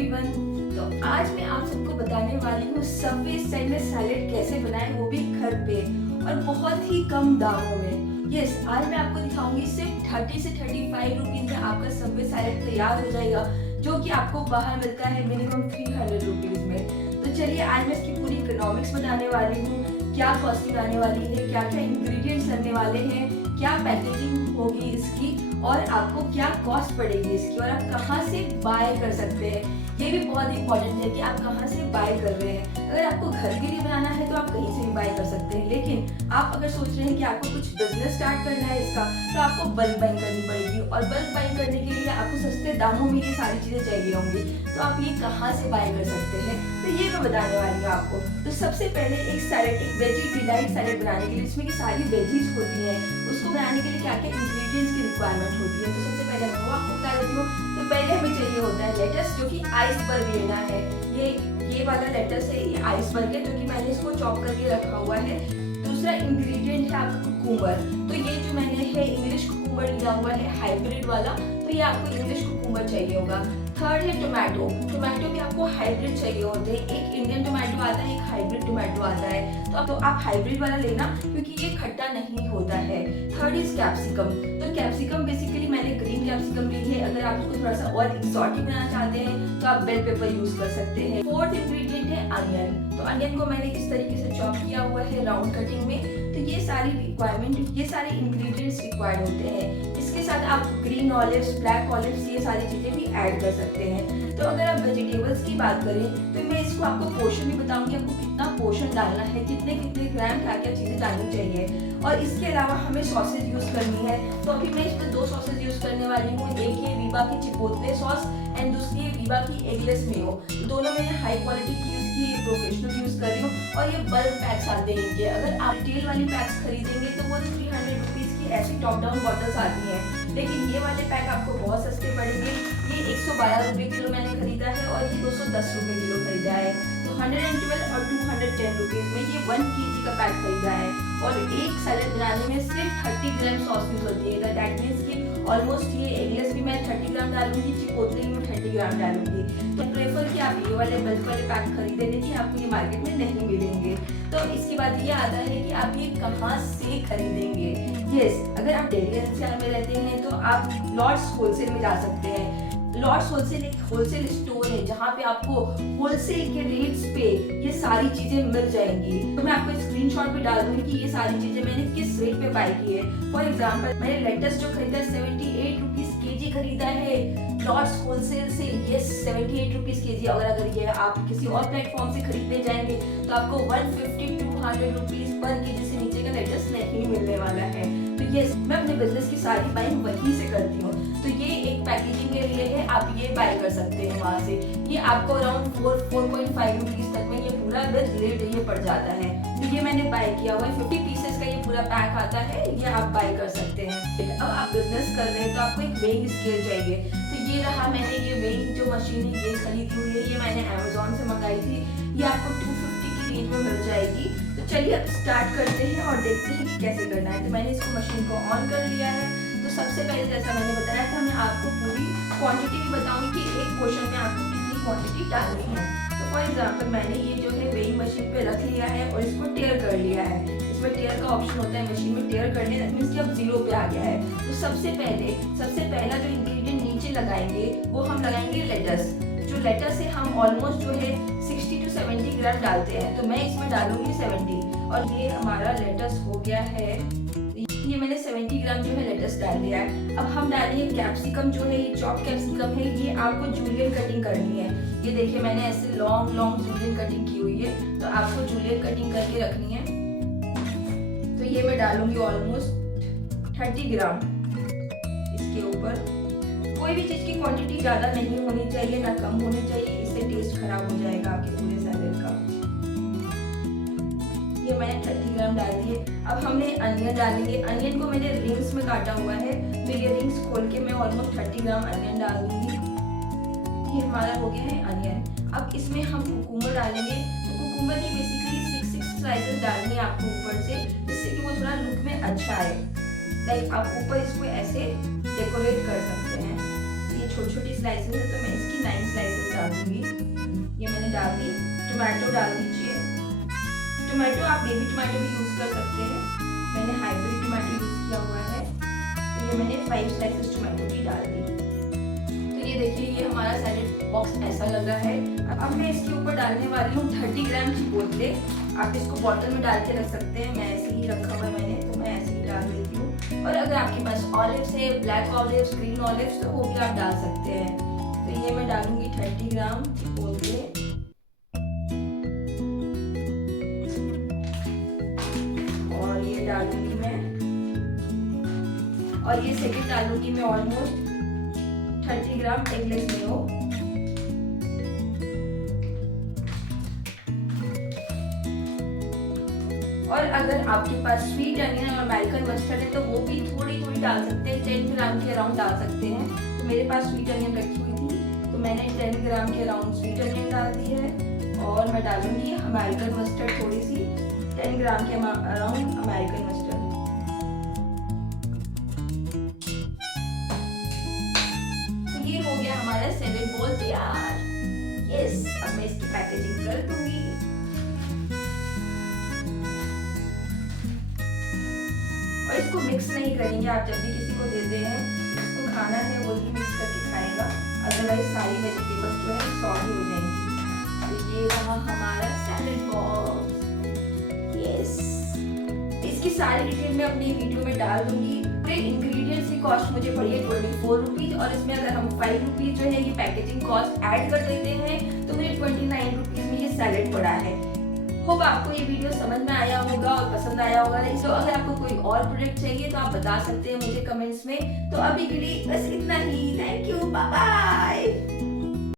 Everyone. तो आज मैं आप सबको बताने वाली हूँ सबवे स्टाइल में सैलेड कैसे बनाएं, वो भी घर पे और बहुत ही कम दामों में। यस, आज मैं आपको दिखाऊंगी सिर्फ 30 से 35 रुपीज में आपका सबवे सैलेड तैयार हो जाएगा, जो कि आपको बाहर मिलता है मिनिमम 300 रुपीज में। तो चलिए आज मैं इसकी पूरी इकोनॉमिक्स बताने वाली हूँ, क्या कॉस्टिंग आने वाली है, क्या क्या इंग्रेडिएंट्स लगने वाले हैं, क्या पैकेजिंग होगी इसकी और आपको क्या कॉस्ट पड़ेगी इसकी और आप कहाँ से बाय कर सकते हैं। ये भी बहुत इंपॉर्टेंट है कि आप कहाँ से बाय कर रहे हैं। अगर आपको घर के लिए बनाना है तो आप कहीं से भी बाय कर सकते हैं, लेकिन आप अगर सोच रहे हैं कि आपको कुछ बिजनेस स्टार्ट करना है इसका, तो आपको बल्क बाइंग करनी पड़ेगी और बल्क बाइंग करने के लिए आपको सस्ते दामों में ये सारी चीज़ें चाहिए होंगी। तो आप ये कहाँ से बाय कर सकते हैं, तो ये मैं बताने वाली हूँ आपको। तो सबसे पहले एक सैलेड, एक वेजी डिलाइट सैलेड बनाने के लिए, जिसमें की सारी वेजीज होती हैं, उसको बनाने के लिए क्या क्या इंग्रेडिएंट्स की रिक्वायरमेंट होती है। तो सबसे पहले मैं वो आपको बता देती हूँ। तो पहले हमें चाहिए होता है लेटस, जो कि आइसबर्ग लेना है। ये वाला लेटस है, ये आइसबर्ग है, जो कि मैंने इसको चॉप करके रखा हुआ है। दूसरा इंग्रेडिएंट है आपका कुकुम्बर। तो ये जो मैंने है इंग्लिश कुकुम्बर लिया हुआ है, हाइब्रिड वाला, तो ये आपको इंग्लिश कुकुम्बर चाहिए होगा। थर्ड है टोमेटो। टोमेटो भी आपको हाइब्रिड चाहिए होते हैं, एक इंडियन टोमेटो आता है, एक हाइब्रिड टोमेटो आता है। तो आप हाइब्रिड वाला लेना, क्योंकि ये खट्टा नहीं होता है। Third is capsicum. तो कैप्सिकम बेसिकली मैंने ग्रीन कैप्सिकम ली है। अगर आप इसको थोड़ा सा और एक्सोटिक बनाना चाहते हैं तो आप बेल पेपर यूज कर सकते हैं। फोर्थ इंग्रेडिएंट है अनियन। तो अनियन को मैंने इस तरीके से चॉप किया हुआ है राउंड कटिंग में। तो ये सारी रिक्वायरमेंट, ये सारे इंग्रेडिएंट्स रिक्वायर्ड होते हैं। इसके साथ आप ग्रीन ऑलिव्स, ब्लैक ऑलिव्स, ये सारी चीजें भी ऐड कर सकते हैं। तो अगर आप वेजिटेबल्स की बात करें तो मैं इसको आपको पोर्शन भी बताऊंगी, आपको कितना पोर्शन डालना है, कितने कितने ग्राम क्या क्या चीजें डालनी चाहिए। और इसके अलावा हमें सॉसेज यूज करनी है। तो अभी मैं इसमें 2 सॉसेज यूज करने वाली हूँ। एक ये वीबा की चिपोटले सॉस एंड दूसरी है वीबा की एगलेस मेयो। दोनों मैंने हाई क्वालिटी की यूज की, प्रोफेशनल यूज कर रही हूँ। और ये बल्क पैक्स आते हैं इनके। अगर आप रिटेल वाली पैक्स खरीदेंगे तो वो 300 रुपीज की ऐसी टॉप डाउन बॉटल्स आती हैं, लेकिन ये वाले पैक आपको बहुत सस्ते पड़ेंगे। ये 112 रुपये किलो मैंने खरीदा है और ये 210 रुपये किलो खरीदा है। तो 112 और 210 रुपीज में ये 1 kg का पैक खरीदा है। और एक सैलेड बनाने में सिर्फ 30 ग्राम सॉस यूज होती है। दैट मीन्स कि ऑलमोस्ट ये एगलेस भी मैं 30 ग्राम डालूंगी, चिपोटले भी मैं 30 ग्राम डालूंगी। तो प्रेफर कि आप ये वाले बल्क वाले पैक खरीदे, लेकिन आपको ये मार्केट में नहीं मिलेंगे। तो इसके बाद ये आता है कि आप ये कहाँ से खरीदेंगे। यस, अगर आप दिल्ली एनसीआर में रहते हैं तो आप लॉर्ड्स होलसेल में जा सकते हैं। लॉर्ड्स होलसेल एक होलसेल स्टोर है जहाँ पे आपको होलसेल के रेट्स पे ये सारी चीजें मिल जाएंगी। तो मैं आपको स्क्रीनशॉट पे डाल दूंगी कि ये सारी चीजें मैंने किस रेट पे बाय की है। फॉर एग्जांपल मैंने लेटस जो खरीदा 78 रुपीज केजी खरीदा है लॉर्ड्स होलसेल से। ये 78 रुपीज केजी। अगर ये आप किसी और प्लेटफॉर्म से खरीदने जाएंगे तो आपको 150-200 रुपीज पर केजी से नीचे का लेटस नहीं मिलने वाला है। तो ये मैं अपने बिजनेस की सारी बाइंग वहीं से करती हूँ। तो ये एक पैकेजिंग के लिए है, आप ये बाय कर सकते हैं वहाँ से। ये आपको अराउंड 4.5 रुपीज तक में ये पूरा विद लिड ये पड़ जाता है। तो ये मैंने बाय किया हुआ है। 50 पीसेस का ये पूरा पैक आता है, ये आप बाय कर सकते हैं। अब आप बिजनेस कर रहे हैं तो आपको एक वेइंग स्केल चाहिए। तो ये रहा, मैंने ये वेइंग जो मशीन है ये खरीदी हुई है। ये मैंने अमेजोन से मंगाई थी। ये आपको 250 की रेंज में मिल जाएगी। तो चलिए अब स्टार्ट करते हैं और देखते हैं कि कैसे करना है। तो मैंने इसको मशीन को ऑन कर लिया है। तो सबसे पहले जैसा मैंने बताया था, मैं आपको पूरी क्वांटिटी भी बताऊंगी कि एक पोर्शन में आपको कितनी क्वांटिटी डालनी है। तो फॉर एग्जांपल मैंने ये जो है वेइंग मशीन पे रख लिया है और इसको टेयर कर लिया है। इसमें टेयर का ऑप्शन होता है मशीन में टेयर करने, दैट मींस कि अब 0 पे आ गया है। तो सबसे पहला जो इंग्रेडिएंट नीचे लगाएंगे वो हम लगाएंगे लेटस। जो लेटस है हम ऑलमोस्ट जो है 60 to 70 ग्राम डालते हैं। तो मैं इसमें डालूंगी 70। और ये हमारा लेटस हो गया है। ये मैंने 70 ग्राम जो है लेटस डाल दिया है। अब हम डालेंगे कैप्सिकम, जो है ये चॉप कैप्सिकम है। ये आपको जूलियन कटिंग करनी है। ये देखिए मैंने ऐसे लॉन्ग जूलियन कटिंग की हुई है, तो आपको जूलियन कटिंग करके रखनी है। तो ये मैं डालूंगी ऑलमोस्ट 30 ग्राम इसके ऊपर। कोई भी चीज की क्वांटिटी ज्यादा नहीं होनी चाहिए, ना कम होनी चाहिए, इससे टेस्ट खराब हो जाएगा आपके पूरे सैलेड का। ये मैंने 30 ग्राम डाल दिए। अब हमने अनियन डालेंगे। अनियन को मैंने रिंग्स में काटा हुआ है, तो ये रिंग्स खोल के मैं ऑलमोस्ट 30 ग्राम अनियन डाल दूंगी। ये हमारा हो गया है अनियन। अब इसमें हम कुकुम्बर डालेंगे। तो कुकुम्बर की बेसिकली 6 स्लाइसेस डालनी है आपको ऊपर से, जिससे कि वो थोड़ा लुक में अच्छा आए। लाइक आप ऊपर इसको ऐसे डेकोरेट कर सकते हैं। ये छोटी छोटी स्लाइसेस है, तो मैं इसकी 9 स्लाइसेस डाल दूंगी। टोमेटो डाल दीजिए। टोमेटो आप बेबी टोमेटो भी यूज़ कर सकते हैं, मैंने हाइब्रिड टोमेटो यूज़ किया हुआ है। तो ये मैंने 5 स्लाइसेस टोमेटो की डाल दी। तो ये देखिए, ये हमारा सैलेड बॉक्स ऐसा लग रहा है। अब मैं इसके ऊपर डालने वाली हूँ 30 ग्राम चिपोटले। आप इसको बॉटल में डाल के रख सकते हैं, मैं ऐसे ही रखा हुआ है मैंने, तो मैं ऐसे ही डाल देती हूँ। और अगर आपके पास ऑलिव्स है, ब्लैक ऑलिव्स, ग्रीन ऑलिव्स, तो वो भी आप डाल सकते हैं। तो ये मैं डालूंगी 30 ग्राम चिपोटले। और ये डालूंगी मैं, और ये सेकंड डालूंगी मैं ऑलमोस्ट 30 ग्राम एगलेस मेयो। और अगर आपके पास स्वीट अनियन और अमेरिकन मस्टर्ड है तो वो भी थोड़ी थोड़ी डाल सकते हैं, 10 ग्राम के अराउंड डाल सकते हैं। तो मेरे पास स्वीट अनियन रखी हुई थी, तो मैंने 10 ग्राम के अराउंड स्वीट अनियन डाल दी है। और मैं डालूंगी अमेरिकन मस्टर्ड थोड़ी सी, 10 ग्राम के अराउंड अमेरिकन मस्टर्ड। तो ये हो गया हमारा सैलेड बोल तैयार। यस, अब मैं इसकी पैकेजिंग कर दूंगी। और इसको मिक्स नहीं करेंगे, आप जब भी किसी को देते हैं, इसको खाना है वही मिक्स करके खाएगा, अदरवाइज सारी वेजिटेबल्स जो है सॉगी हो जाएंगी। तो ये रहा हमारा सैलेड बॉक्स। यस, इसकी सारी डिटेल मैं अपनी वीडियो में डाल दूंगी। इंग्रेडिएंट्स की कॉस्ट मुझे पड़ी है 24 रुपीज, और इसमें अगर हम 5 रुपीज जो है ये पैकेजिंग कॉस्ट ऐड कर देते हैं तो मुझे 29 रुपीज में ये सैलेड पड़ा है। होप आपको ये वीडियो समझ में आया होगा और पसंद आया होगा। तो अगर आपको कोई और प्रोडक्ट चाहिए तो आप बता सकते हैं मुझे कमेंट्स में। तो अभी के लिए बस इतना ही। Thank you, bye bye.